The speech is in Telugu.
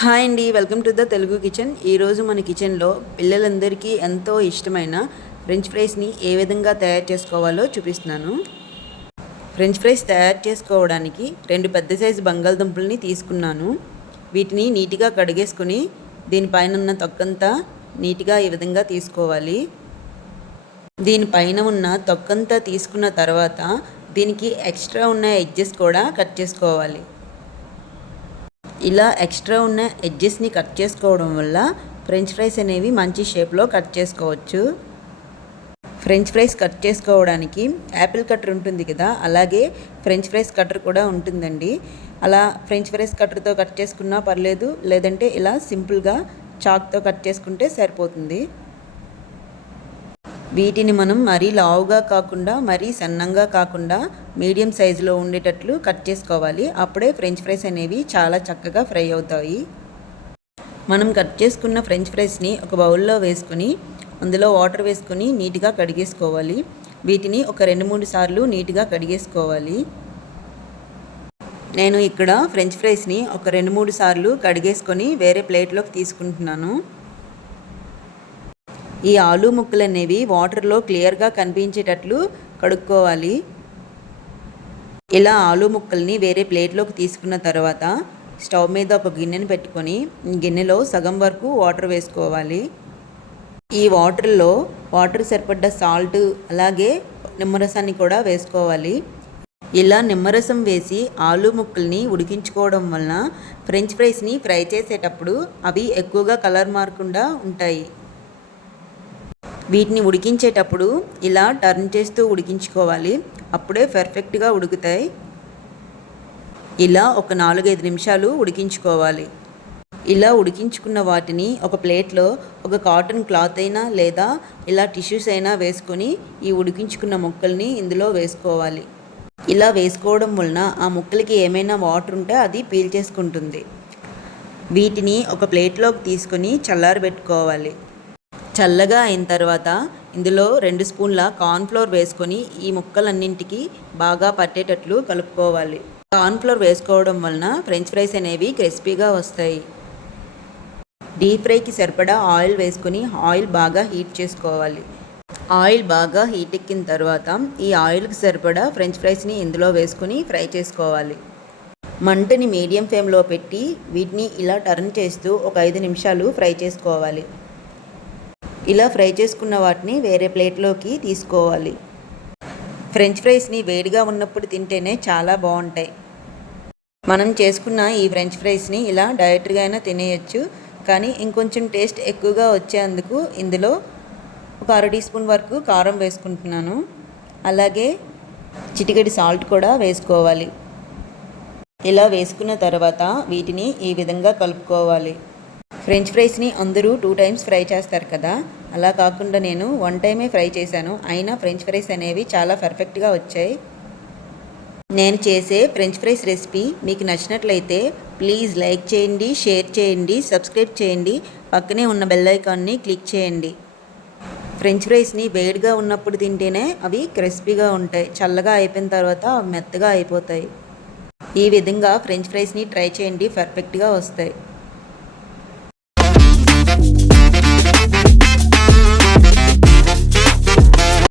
హాయ్ అండి welcome to the Telugu kitchen. ఈరోజు మన కిచెన్లో పిల్లలందరికీ ఎంతో ఇష్టమైన ఫ్రెంచ్ ఫ్రైస్ని ఏ విధంగా తయారు చేసుకోవాలో చూపిస్తున్నాను. ఫ్రెంచ్ ఫ్రైస్ తయారు చేసుకోవడానికి రెండు పెద్ద సైజు బంగాళదుంపల్ని తీసుకున్నాను. వీటిని నీట్గా కడిగేసుకుని దీనిపైన ఉన్న తొక్కంతా నీట్గా ఈ విధంగా తీసుకోవాలి. దీనిపైన ఉన్న తొక్కంతా తీసుకున్న తర్వాత దీనికి ఎక్స్ట్రా ఉన్న ఎడ్జెస్ కూడా కట్ చేసుకోవాలి. ఇలా ఎక్స్ట్రా ఉన్న ఎడ్జెస్ని కట్ చేసుకోవడం వల్ల ఫ్రెంచ్ ఫ్రైస్ అనేవి మంచి షేప్లో కట్ చేసుకోవచ్చు. ఫ్రెంచ్ ఫ్రైస్ కట్ చేసుకోవడానికి యాపిల్ కట్టర్ ఉంటుంది కదా అలాగే ఫ్రెంచ్ ఫ్రైస్ కట్టర్ కూడా ఉంటుందండి. అలా ఫ్రెంచ్ ఫ్రైస్ కట్టర్తో కట్ చేసుకున్నా పర్లేదు లేదంటే ఇలా సింపుల్గా చాక్తో కట్ చేసుకుంటే సరిపోతుంది. వీటిని మనం మరీ లావుగా కాకుండా మరీ సన్నంగా కాకుండా మీడియం సైజులో ఉండేటట్లు కట్ చేసుకోవాలి. అప్పుడే ఫ్రెంచ్ ఫ్రైస్ అనేవి చాలా చక్కగా ఫ్రై అవుతాయి. మనం కట్ చేసుకున్న ఫ్రెంచ్ ఫ్రైస్ని ఒక బౌల్లో వేసుకుని అందులో వాటర్ వేసుకొని నీట్గా కడిగేసుకోవాలి. వీటిని ఒక రెండు మూడు సార్లు నీట్గా కడిగేసుకోవాలి. నేను ఇక్కడ ఫ్రెంచ్ ఫ్రైస్ని ఒక రెండు మూడు సార్లు కడిగేసుకొని వేరే ప్లేట్లోకి తీసుకుంటున్నాను. ఈ ఆలు ముక్కలు అనేవి వాటర్లో క్లియర్గా కనిపించేటట్లు కడుక్కోవాలి. ఇలా ఆలు ముక్కల్ని వేరే ప్లేట్లోకి తీసుకున్న తర్వాత స్టవ్ మీద ఒక గిన్నెని పెట్టుకొని గిన్నెలో సగం వరకు వాటర్ వేసుకోవాలి. ఈ వాటర్లో వాటర్ సరిపడ్డ సాల్ట్ అలాగే నిమ్మరసాన్ని కూడా వేసుకోవాలి. ఇలా నిమ్మరసం వేసి ఆలు ముక్కల్ని ఉడికించుకోవడం వలన ఫ్రెంచ్ ఫ్రైస్ని ఫ్రై చేసేటప్పుడు అవి ఎక్కువగా కలర్ మారకుండా ఉంటాయి. వీటిని ఉడికించేటప్పుడు ఇలా టర్న్ చేస్తూ ఉడికించుకోవాలి. అప్పుడే పర్ఫెక్ట్గా ఉడుకుతాయి. ఇలా ఒక నాలుగైదు నిమిషాలు ఉడికించుకోవాలి. ఇలా ఉడికించుకున్న వాటిని ఒక ప్లేట్లో ఒక కాటన్ క్లాత్ అయినా లేదా ఇలా టిష్యూస్ అయినా వేసుకొని ఈ ఉడికించుకున్న ముక్కల్ని ఇందులో వేసుకోవాలి. ఇలా వేసుకోవడం వలన ఆ ముక్కలకి ఏమైనా వాటర్ ఉంటే అది పీల్ చేసుకుంటుంది. వీటిని ఒక ప్లేట్లోకి తీసుకొని చల్లారబెట్టుకోవాలి. చల్లగా అయిన తర్వాత ఇందులో రెండు స్పూన్ల కార్న్ఫ్లోర్ వేసుకొని ఈ ముక్కలన్నింటికి బాగా పట్టేటట్లు కలుపుకోవాలి. కార్న్ఫ్లోర్ వేసుకోవడం వలన ఫ్రెంచ్ ఫ్రైస్ అనేవి క్రిస్పీగా వస్తాయి. డీప్ ఫ్రైకి సరిపడా ఆయిల్ వేసుకొని ఆయిల్ బాగా హీట్ చేసుకోవాలి. ఆయిల్ బాగా హీట్ ఎక్కిన తర్వాత ఈ ఆయిల్కి సరిపడా ఫ్రెంచ్ ఫ్రైస్ని ఇందులో వేసుకొని ఫ్రై చేసుకోవాలి. మంటని మీడియం ఫ్లేమ్లో పెట్టి వీటిని ఇలా టర్న్ చేస్తూ ఒక ఐదు నిమిషాలు ఫ్రై చేసుకోవాలి. ఇలా ఫ్రై చేసుకున్న వాటిని వేరే ప్లేట్లోకి తీసుకోవాలి. ఫ్రెంచ్ ఫ్రైస్ని వేడిగా ఉన్నప్పుడు తింటేనే చాలా బాగుంటాయి. మనం చేసుకున్న ఈ ఫ్రెంచ్ ఫ్రైస్ని ఇలా డైరెక్ట్గా అయినా తినేయచ్చు కానీ ఇంకొంచెం టేస్ట్ ఎక్కువగా వచ్చేందుకు ఇందులో ఒక అర టీ స్పూన్ వరకు కారం వేసుకుంటున్నాను. అలాగే చిటికెడి సాల్ట్ కూడా వేసుకోవాలి. ఇలా వేసుకున్న తర్వాత వీటిని ఈ విధంగా కలుపుకోవాలి. ఫ్రెంచ్ ఫ్రైస్ని అందరూ టూ టైమ్స్ ఫ్రై చేస్తారు కదా అలా కాకుండా నేను వన్ టైమే ఫ్రై చేశాను. అయినా ఫ్రెంచ్ ఫ్రైస్ అనేవి చాలా పర్ఫెక్ట్గా వచ్చాయి. నేను చేసే ఫ్రెంచ్ ఫ్రైస్ రెసిపీ మీకు నచ్చినట్లయితే ప్లీజ్ లైక్ చేయండి షేర్ చేయండి సబ్స్క్రైబ్ చేయండి. పక్కనే ఉన్న బెల్ ఐకాన్ని క్లిక్ చేయండి. ఫ్రెంచ్ ఫ్రైస్ని వేడిగా ఉన్నప్పుడు తింటేనే అవి క్రిస్పీగా ఉంటాయి. చల్లగా అయిపోయిన తర్వాత మెత్తగా అయిపోతాయి. ఈ విధంగా ఫ్రెంచ్ ఫ్రైస్ని ట్రై చేయండి. పర్ఫెక్ట్గా వస్తాయి.